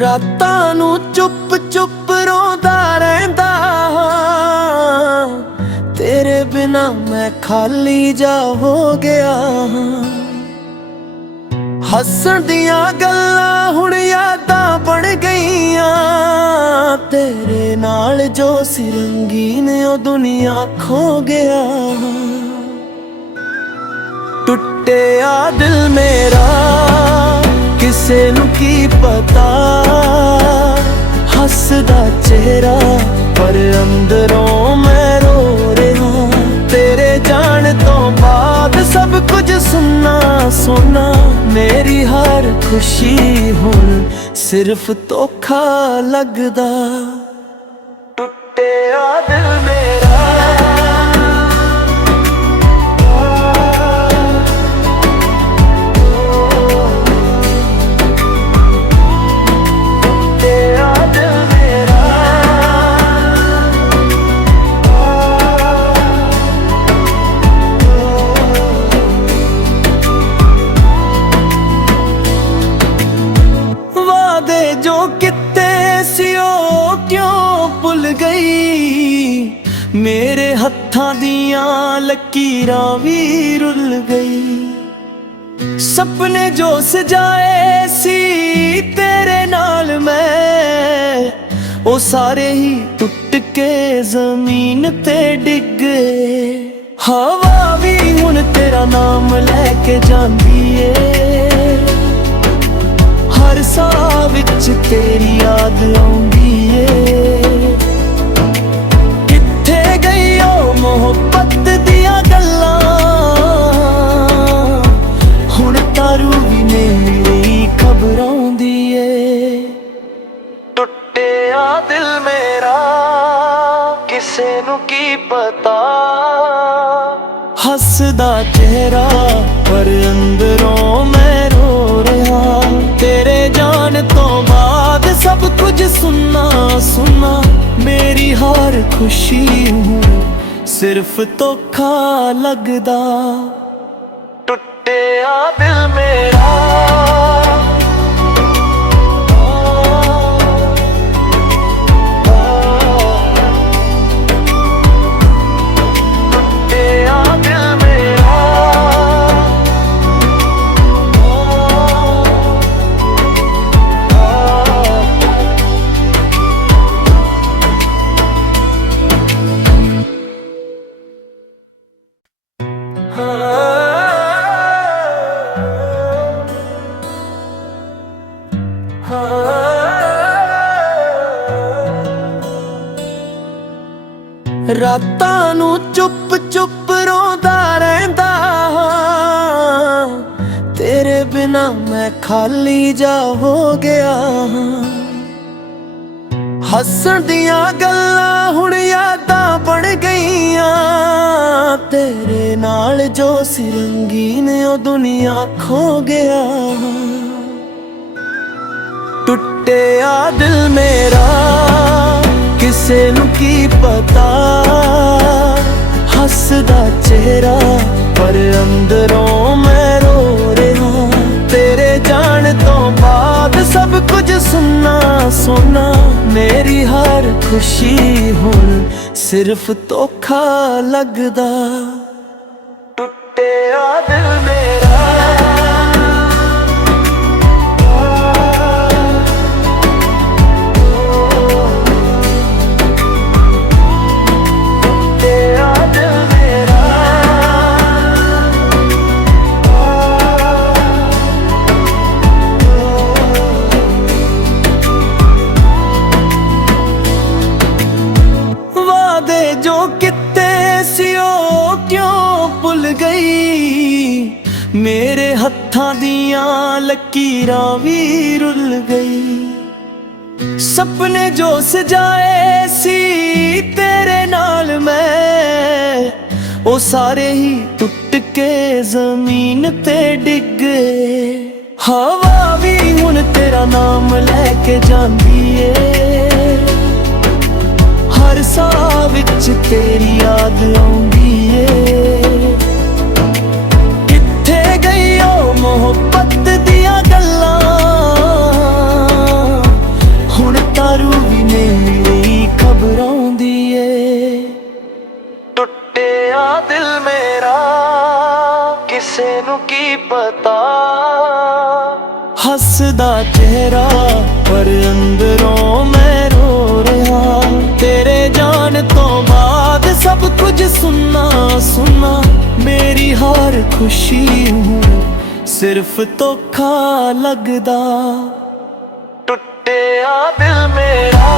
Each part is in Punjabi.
ਰਾਤਾਂ ਨੂੰ ਚੁੱਪ ਚੁੱਪ ਰੋਂਦਾ ਰਹਿੰਦਾ, ਤੇਰੇ ਬਿਨਾ ਮੈਂ ਖਾਲੀ ਜਾ ਹੋ ਗਿਆ। ਹੱਸਣ ਦੀਆਂ ਗੱਲਾਂ ਹੁਣ ਯਾਦਾਂ ਬਣ ਗਈਆਂ, ਤੇਰੇ ਨਾਲ ਜੋ ਸੀ ਰੰਗੀਨ ਉਹ ਦੁਨੀਆ ਖੋ ਗਿਆ। ਟੁੱਟਿਆ ਦਿਲ ਮੇਰਾ ਕਿਸੇ ਨੂੰ ਕੀ ਪਤਾ, ਹੱਸਦਾ ਚਿਹਰਾ ਪਰ ਅੰਦਰੋਂ ਮੈਂ ਰੋ ਰਿਹਾ। ਤੇਰੇ ਜਾਣ ਤੋਂ ਬਾਅਦ ਸਭ ਕੁਝ ਸੁੰਨਾ ਸੋਨਾ, ਮੇਰੀ ਹਰ ਖੁਸ਼ੀ ਹੁਣ ਸਿਰਫ ਧੋਖਾ ਲੱਗਦਾ। ਟੁੱਟਿਆ ਦਿਲ ਮੇਰਾ ਜੋ ਕਿਤੇ ਸੀ ਉਹ ਕਿਉਂ ਭੁੱਲ ਗਈ, ਮੇਰੇ ਹੱਥਾਂ ਦੀਆਂ ਲਕੀਰਾਂ ਵੀ ਰੁੱਲ ਗਈ। ਸੁਪਨੇ ਜੋ ਸਜਾਏ ਸੀ ਤੇਰੇ ਨਾਲ ਮੈਂ, ਉਹ ਸਾਰੇ ਹੀ ਟੁੱਟ ਕੇ ਜ਼ਮੀਨ ਤੇ ਡਿੱਗ ਗਏ। ਹਵਾ ਵੀ ਹੁਣ ਤੇਰਾ ਨਾਮ ਲੈ ਕੇ ਜਾਂਦੀ ਏ, ਹਰ ਸਾਹ ਵਿੱਚ ਤੇਰੀ ਯਾਦ ਆਉਂਦੀ ਏ। ਕਿੱਥੇ ਗਈ ਉਹ ਮੁਹੱਬਤ ਦੀਆਂ ਗੱਲਾਂ, ਹੁਣ ਤਾਰੂ ਵੀ ਨਹੀਂ ਖਬਰ ਆਉਂਦੀ ਏ। ਟੁੱਟਿਆ ਦਿਲ ਮੇਰਾ ਕਿਸੇ ਨੂੰ ਕੀ ਪਤਾ, ਹੱਸਦਾ ਚਿਹਰਾ ਪਰ ਅੰਦਰੋਂ ਮੈਂ ਰੋ ਰਿਹਾ। ਤੇਰੇ ਜਾਣ ਤੋਂ ਬਾਅਦ ਸਭ ਕੁਝ ਸੁੰਨਾ ਸੁੰਨਾ, ਮੇਰੀ ਹਰ ਖੁਸ਼ੀ ਹੁਣ ਸਿਰਫ ਧੋਖਾ ਲੱਗਦਾ। ਟੁੱਟਿਆ ਦਿਲ ਮੇਰਾ ਰਾਤਾਂ ਨੂੰ ਚੁੱਪ ਚੁੱਪ ਰੋਂਦਾ ਰਹਿੰਦਾ, ਤੇਰੇ ਬਿਨਾ ਮੈਂ ਖਾਲੀ ਜਾ ਹੋ ਗਿਆ। ਹੱਸਣ ਦੀਆਂ ਗੱਲਾਂ ਹੁਣ ਯਾਦਾਂ ਬਣ ਗਈਆਂ, ਤੇਰੇ ਨਾਲ ਜੋ ਸੀ ਰੰਗੀਨ ਉਹ ਦੁਨੀਆ ਖੋ ਗਿਆ। ਟੁੱਟਿਆ ਦਿਲ ਮੇਰਾ ਕਿਸੇ ਨੂੰ ਕੀ ਪਤਾ, ਹੱਸਦਾ ਚਿਹਰਾ ਪਰ ਅੰਦਰੋਂ ਮੈਂ ਰੋ ਰਿਹਾ। ਤੇਰੇ ਜਾਣ ਤੋਂ ਬਾਅਦ ਸਭ ਕੁਝ ਸੁੰਨਾ ਸੋਨਾ, ਮੇਰੀ ਹਰ ਖੁਸ਼ੀ ਹੁਣ ਸਿਰਫ ਧੋਖਾ ਲੱਗਦਾ। ਟੁੱਟਿਆ ਦਿਲ ਮੇਰਾ ਜੋ ਕਿਤੇ ਸੀ ਉਹ ਕਿਉਂ ਭੁੱਲ ਗਈ, ਮੇਰੇ ਹੱਥਾਂ ਦੀਆਂ ਲਕੀਰਾਂ ਵੀ ਰੁੱਲ ਗਈ। ਸੁਪਨੇ ਜੋ ਸਜਾਏ ਸੀ ਤੇਰੇ ਨਾਲ ਮੈਂ, ਉਹ ਸਾਰੇ ਹੀ ਟੁੱਟ ਕੇ ਜ਼ਮੀਨ ਤੇ ਡਿੱਗ ਗਏ। ਹਵਾ ਵੀ ਹੁਣ ਤੇਰਾ ਨਾਮ ਲੈ ਕੇ ਜਾਂਦੀ ਏ, ਵਿੱਚ ਤੇਰੀ ਯਾਦ ਆਉਂਦੀ ਏ। ਕਿੱਥੇ ਗਈ ਉਹ ਮੁਹੱਬਤ ਦੀਆਂ ਗੱਲਾਂ, ਹੁਣ ਤਾਰੂ ਵੀ ਨਹੀਂ ਖਬਰ ਆਉਂਦੀ ਏ। ਟੁੱਟਿਆ ਦਿਲ ਮੇਰਾ ਕਿਸੇ ਨੂੰ ਕੀ ਪਤਾ, ਹੱਸਦਾ ਚਿਹਰਾ ਪਰ ਅੰਦਰੋਂ ਮੈਂ ਰੋ ਰਿਹਾ। ਤੇਰੇ ਜਾਣ ਤੋਂ ਬਾਅਦ ਸਭ ਕੁਝ ਸੁੰਨਾ ਸੁੰਨਾ, ਮੇਰੀ ਹਰ ਖੁਸ਼ੀ ਹੁਣ ਸਿਰਫ ਧੋਖਾ ਲੱਗਦਾ। ਟੁੱਟਿਆ ਦਿਲ ਮੇਰਾ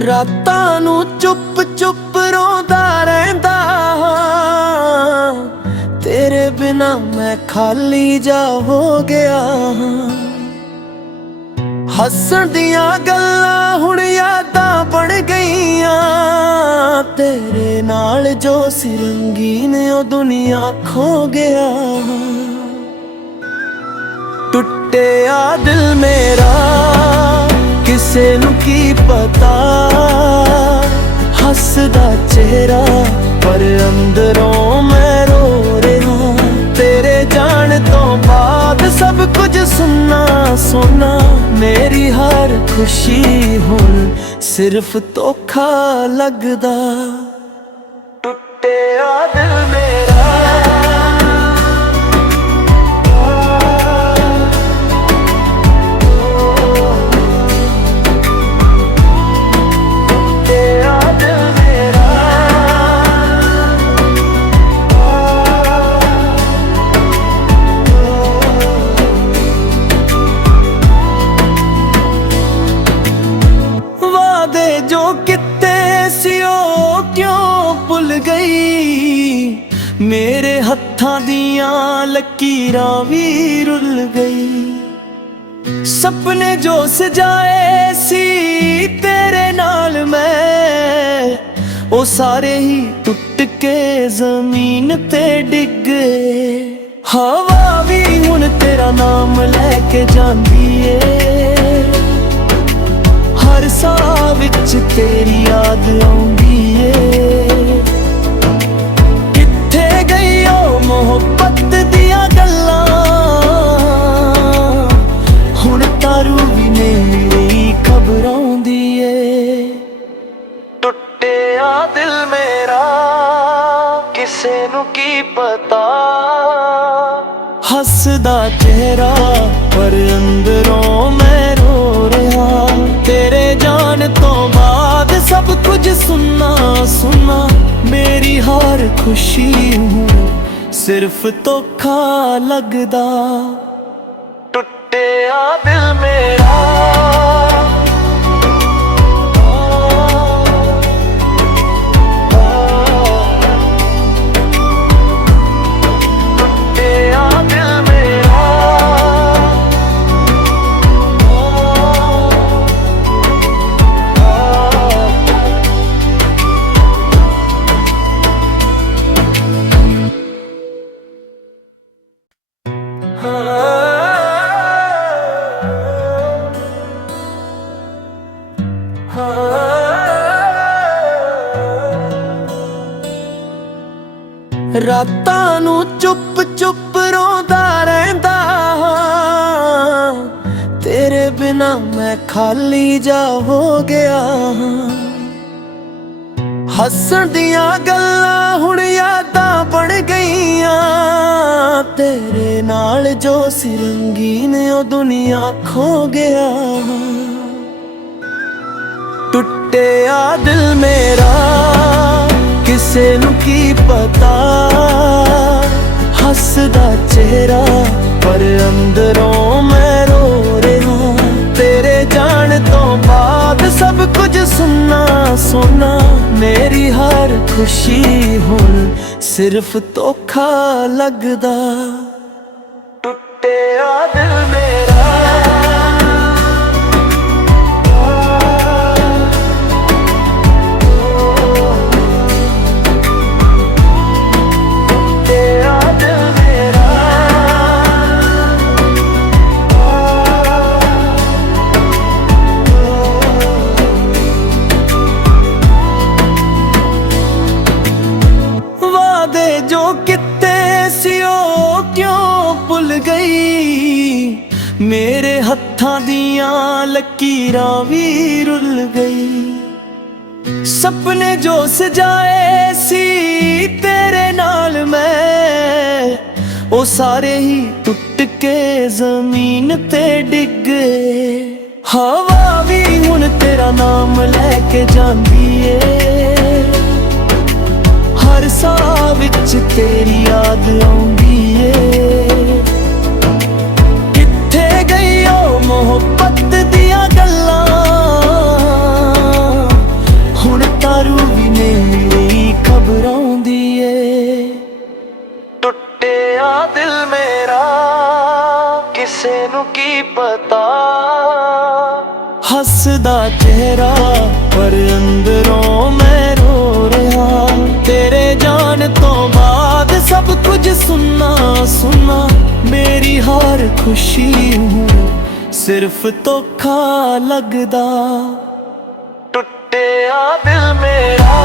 ਰਾਤਾਂ ਨੂੰ ਚੁੱਪ ਚੁੱਪ ਰੋਂਦਾ ਰਹਿੰਦਾ, ਤੇਰੇ ਬਿਨਾ ਮੈਂ ਖਾਲੀ ਜਾ ਹੋ ਗਿਆ। ਹੱਸਣ ਦੀਆਂ ਗੱਲਾਂ ਹੁਣ ਯਾਦਾਂ ਬਣ ਗਈਆਂ, ਤੇਰੇ ਨਾਲ ਜੋ ਸੀ ਰੰਗੀਨ ਉਹ ਦੁਨੀਆ ਖੋ ਗਿਆ। ਟੁੱਟਿਆ ਦਿਲ ਮੇਰਾ ਕਿਸੇ ਨੂੰ ਕੀ ਪਤਾ, ਹੱਸਦਾ ਚਿਹਰਾ ਪਰ ਅੰਦਰੋਂ ਮੈਂ ਰੋ ਰਿਹਾ। ਤੇਰੇ ਜਾਣ ਤੋਂ ਬਾਅਦ ਸਭ ਕੁਝ ਸੁੰਨਾ ਸੁੰਨਾ, ਮੇਰੀ ਹਰ ਖੁਸ਼ੀ ਹੁਣ ਸਿਰਫ ਧੋਖਾ ਲੱਗਦਾ। ਟੁੱਟਿਆ ਦਿਲ ਮੇਰਾ ਜੋ ਕਿਤੇ ਸੀ ਉਹ ਕਿਉਂ ਭੁੱਲ ਗਈ, ਮੇਰੇ ਹੱਥਾਂ ਦੀਆਂ ਲਕੀਰਾਂ ਵੀ ਰੁੱਲ ਗਈ। ਸੁਪਨੇ ਜੋ ਸਜਾਏ ਸੀ ਤੇਰੇ ਨਾਲ ਮੈਂ, ਉਹ ਸਾਰੇ ਹੀ ਟੁੱਟ ਕੇ ਜ਼ਮੀਨ ਤੇ ਡਿੱਗ ਗਏ। ਹਵਾ ਵੀ ਹੁਣ ਤੇਰਾ ਨਾਮ ਲੈ ਕੇ ਜਾਂਦੀ ਏ, ਹਰ ਸਾਹ ਵਿੱਚ ਤੇਰੀ ਯਾਦ ਆਉਂਦੀ ਏ। ਕਿੱਥੇ ਗਈ ਉਹ ਮੁਹੱਬਤ ਦੀਆਂ ਗੱਲਾਂ, ਹੁਣ ਤਾਰੂ ਵੀ ਨਹੀਂ ਖਬਰ ਆਉਂਦੀ ਏ। ਟੁੱਟਿਆ ਦਿਲ ਮੇਰਾ ਕਿਸੇ ਨੂੰ ਕੀ ਪਤਾ, ਹੱਸਦਾ ਚਿਹਰਾ ਪਰ ਅੰਦਰੋਂ ਮੈਂ ਰੋ ਰਿਹਾ। ਤੇਰੇ ਜਾਣ ਤੋਂ ਬਾਅਦ ਸਭ ਕੁਝ ਸੁੰਨਾ ਸੁੰਨਾ, ਮੇਰੀ ਹਰ ਖੁਸ਼ੀ ਹੁਣ ਸਿਰਫ ਧੋਖਾ ਲੱਗਦਾ। ਟੁੱਟਿਆ ਦਿਲ ਮੇਰਾ ਰਾਤਾਂ ਨੂੰ ਚੁੱਪ ਚੁੱਪ ਰੋਂਦਾ ਰਹਿੰਦਾ, ਤੇਰੇ ਬਿਨਾ ਮੈਂ ਖਾਲੀ ਜਾ ਹੋ ਗਿਆ। ਹੱਸਣ ਦੀਆਂ ਗੱਲਾਂ ਹੁਣ ਯਾਦਾਂ ਬਣ ਗਈਆਂ, ਤੇਰੇ ਨਾਲ ਜੋ ਸੀ ਰੰਗੀਨ ਉਹ ਦੁਨੀਆ ਖੋ ਗਿਆ। ਟੁੱਟਿਆ ਦਿਲ ਮੇਰਾ ਕਿਸੇ ਨੂੰ ਕੀ ਪਤਾ, ਹੱਸਦਾ ਚਿਹਰਾ ਪਰ ਅੰਦਰੋਂ ਮੈਂ सोना मेरी हर खुशी हुण सिर्फ धोखा लगदा। टुटिया दिल मेरा जो किते सी ओ क्यों भुल गई। मेरे हत्थां दियां लकीरां भी रुल गई। सपने जो सजाए सी तेरे नाल मैं, ओ सारे ही टुट के जमीन ते डिग गए। हवा भी हुण तेरा नाम लैके जांदी ए, हर साह विच तेरी याद आउंदी ए। किथे गई ओ मोहब्बत दियां गल्लां, हुण तारू भी नहीं खबर आउंदी ए। टुटिया दिल मेरा किसे नू की पता, हसदा चेहरा पर अंदरों मैं रो रहा। तेरे जान तो बाद सब कुछ सुनना सुनना, मेरी हर खुशी हूँ सिर्फ धोखा लगदा। टुटिया दिल मेरा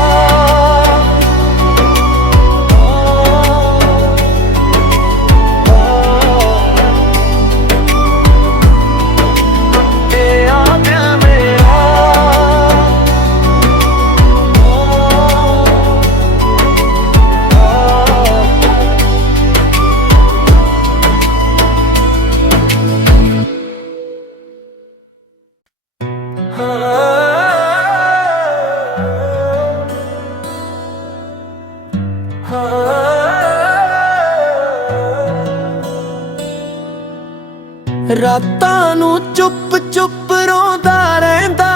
रातां नू चुप चुप रोंदा रहिंदा,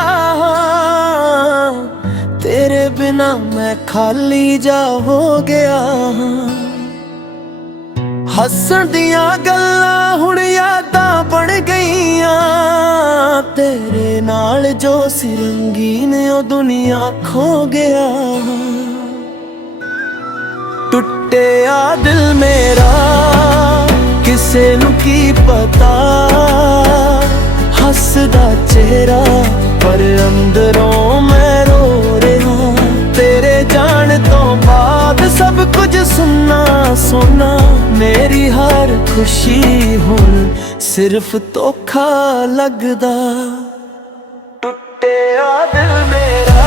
तेरे बिना मैं खाली जा हो गया। हसन दियां गल्लां हुण यादां बन गईयां, तेरे नाल जो सी रंगीन ओ दुनिया खो गया। टुटिया दिल मेरा किसे नू की पता, हसदा चेहरा पर अंदरों मैं रो रहा। तेरे जान तो बाद सब कुछ सुनना सुनना, मेरी हर खुशी हुण सिर्फ धोखा लगदा। टुटिया दिल मेरा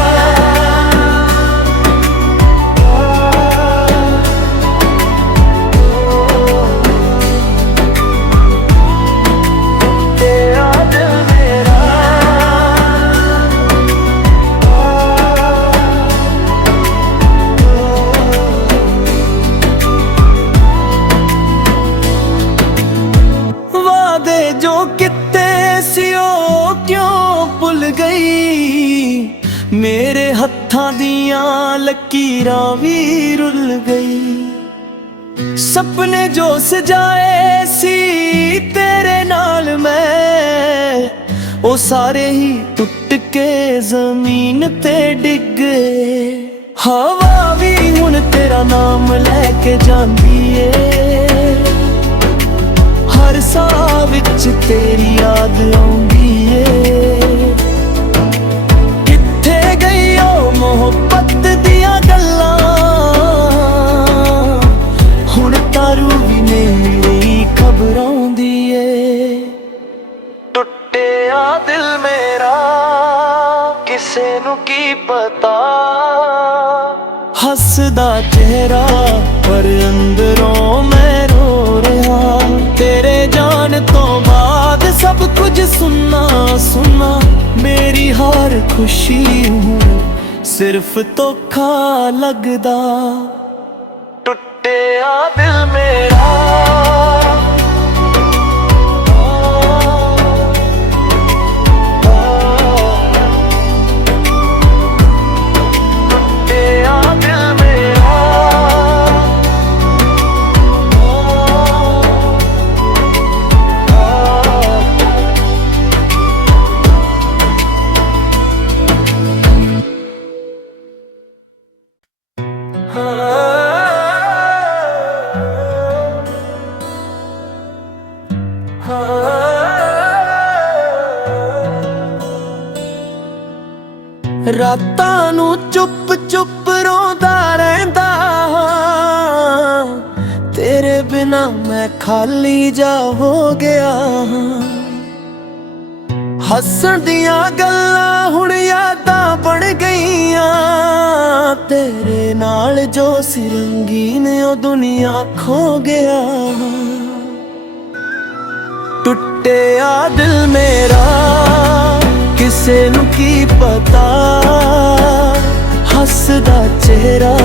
जो किते सी ओ क्यों भुल गई। मेरे हत्थां दियां लकीरां भी रुल गई। सपने जो सजाए सी तेरे नाल मैं, ओ सारे ही टुट के जमीन ते डिग गए। हवा भी हुण तेरा नाम लैके जांदी ए, हर साह विच तेरी याद आउंदी ए। किथे गई ओ मोहब्बत दियां गल्लां, हुण तारू भी नहीं खबर आउंदी ए। टुटिया दिल मेरा किसे नू की पता, हसदा चेहरा पर अंदरों मैं रो रहा। तेरे जान तो बाद सब कुछ सुनना सुनना, मेरी हर खुशी हूँ सिर्फ धोखा लगदा। टुटिया दिल मेरा ਰਾਤਾਂ ਨੂੰ ਚੁੱਪ ਚੁੱਪ ਰੋਂਦਾ ਰਹਿੰਦਾ ਹਾਂ, ਤੇਰੇ ਬਿਨਾ ਮੈਂ ਖਾਲੀ ਜਾ ਹੋ ਗਿਆ ਹਾਂ। ਹੱਸਣ ਦੀਆਂ ਗੱਲਾਂ ਹੁਣ ਯਾਦਾਂ ਬਣ ਗਈਆਂ, ਤੇਰੇ ਨਾਲ ਜੋ ਸੀ ਰੰਗੀਨ ਉਹ ਦੁਨੀਆ ਖੋ ਗਿਆ। ਟੁੱਟਿਆ ਦਿਲ ਮੇਰਾ ਕਿਸੇ ਨੂੰ ਕੀ ਪਤਾ, ਹੱਸਦਾ ਚਿਹਰਾ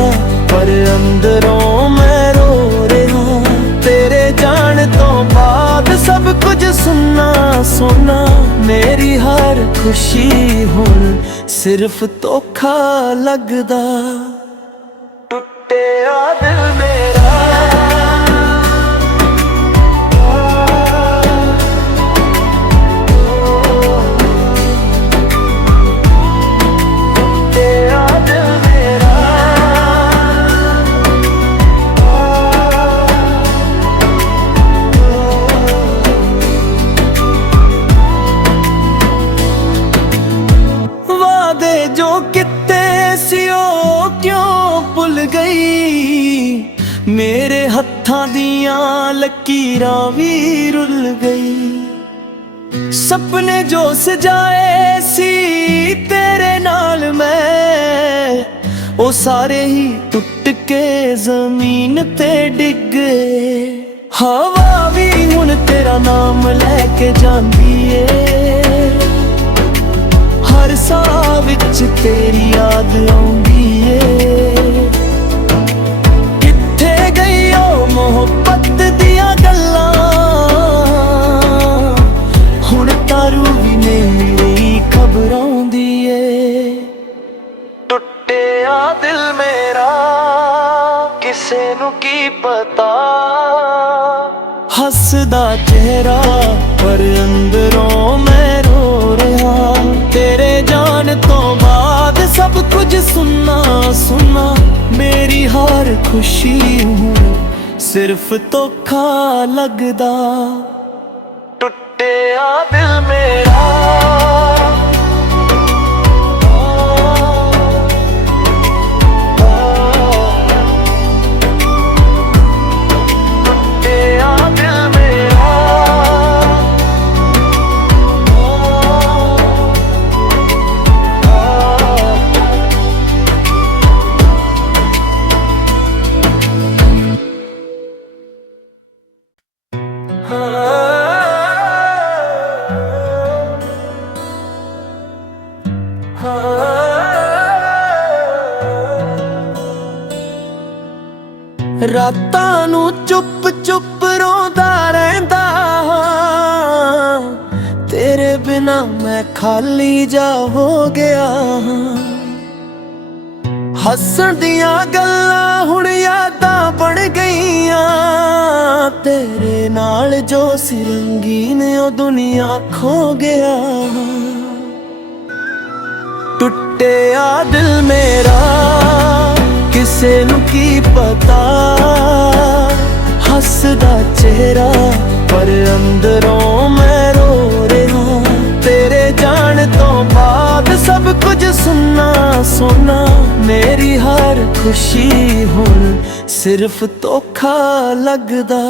ਪਰ ਅੰਦਰੋਂ ਮੈਂ ਰੋ ਰਿਹਾ। ਤੇਰੇ ਜਾਣ ਤੋਂ ਬਾਅਦ ਸਭ ਕੁਝ ਸੁੰਨਾ ਸੋਨਾ, ਮੇਰੀ ਹਰ ਖੁਸ਼ੀ ਹੁਣ ਸਿਰਫ ਧੋਖਾ ਲੱਗਦਾ। ਟੁੱਟਿਆ ਦਿਲ ਮੇਰਾ ਜੋ ਕਿਤੇ ਸੀ ਉਹ ਕਿਉਂ ਭੁੱਲ ਗਈ, ਮੇਰੇ ਹੱਥਾਂ ਦੀਆਂ ਲਕੀਰਾਂ ਵੀ ਰੁੱਲ ਗਈ। ਸੁਪਨੇ ਜੋ ਸਜਾਏ ਸੀ ਤੇਰੇ ਨਾਲ ਮੈਂ, ਉਹ ਸਾਰੇ ਹੀ ਟੁੱਟ ਕੇ ਜ਼ਮੀਨ ਤੇ ਡਿੱਗ ਗਏ। ਹਵਾ ਵੀ ਹੁਣ ਤੇਰਾ ਨਾਮ ਲੈ ਕੇ ਜਾਂਦੀ ਏ, ਹਰ ਸਾਹ ਵਿੱਚ ਤੇਰੀ ਯਾਦ ਆਉਂਦੀ ਏ। ਕਿੱਥੇ ਗਈ ਉਹ ਮੁਹੱਬਤ ਦੀਆਂ ਗੱਲਾਂ, ਹੁਣ ਤਾਰੂ ਵੀ ਨਹੀਂ ਖਬਰ ਆਉਂਦੀ ਏ। ਟੁੱਟਿਆ ਦਿਲ ਮੇਰਾ ਕਿਸੇ ਨੂੰ ਕੀ ਪਤਾ, ਹੱਸਦਾ ਚਿਹਰਾ ਪਰ ਅੰਦਰੋਂ ਮੈਂ ਰੋ ਰਿਹਾ। ਤੇਰੇ ਜਾਣ ਤੋਂ ਬਾਅਦ ਸਭ ਕੁਝ ਸੁੰਨਾ ਸੁੰਨਾ, ਮੇਰੀ ਹਰ ਖੁਸ਼ੀ ਹੁਣ ਸਿਰਫ ਧੋਖਾ ਲੱਗਦਾ। ਟੁੱਟਿਆ ਦਿਲ ਮੇਰਾ ਰਾਤਾਂ ਨੂੰ ਚੁੱਪ ਚੁੱਪ ਰੋਂਦਾ ਰਹਿੰਦਾ ਹਾਂ, ਤੇਰੇ ਬਿਨਾ ਮੈਂ ਖਾਲੀ ਜਾ ਹੋ ਗਿਆ ਹਾਂ। ਹੱਸਣ ਦੀਆਂ ਗੱਲਾਂ ਹੁਣ ਯਾਦਾਂ ਬਣ ਗਈਆਂ, ਤੇਰੇ ਨਾਲ ਜੋ ਸੀ ਰੰਗੀਨ ਉਹ ਦੁਨੀਆ ਖੋ ਗਿਆ। ਟੁੱਟਿਆ ਦਿਲ ਮੇਰਾ ਕਿਸੇ ਨੂੰ ਕੀ ਪਤਾ, ਹੱਸਦਾ ਚਿਹਰਾ ਪਰ ਅੰਦਰੋਂ ਮੈਂ ਰੋ ਰਿਹਾ। ਤੇਰੇ ਜਾਣ ਤੋਂ ਬਾਅਦ ਸਭ ਕੁਝ ਸੁੰਨਾ ਸੋਨਾ, ਮੇਰੀ ਹਰ ਖੁਸ਼ੀ ਹੁਣ ਸਿਰਫ ਧੋਖਾ ਲੱਗਦਾ।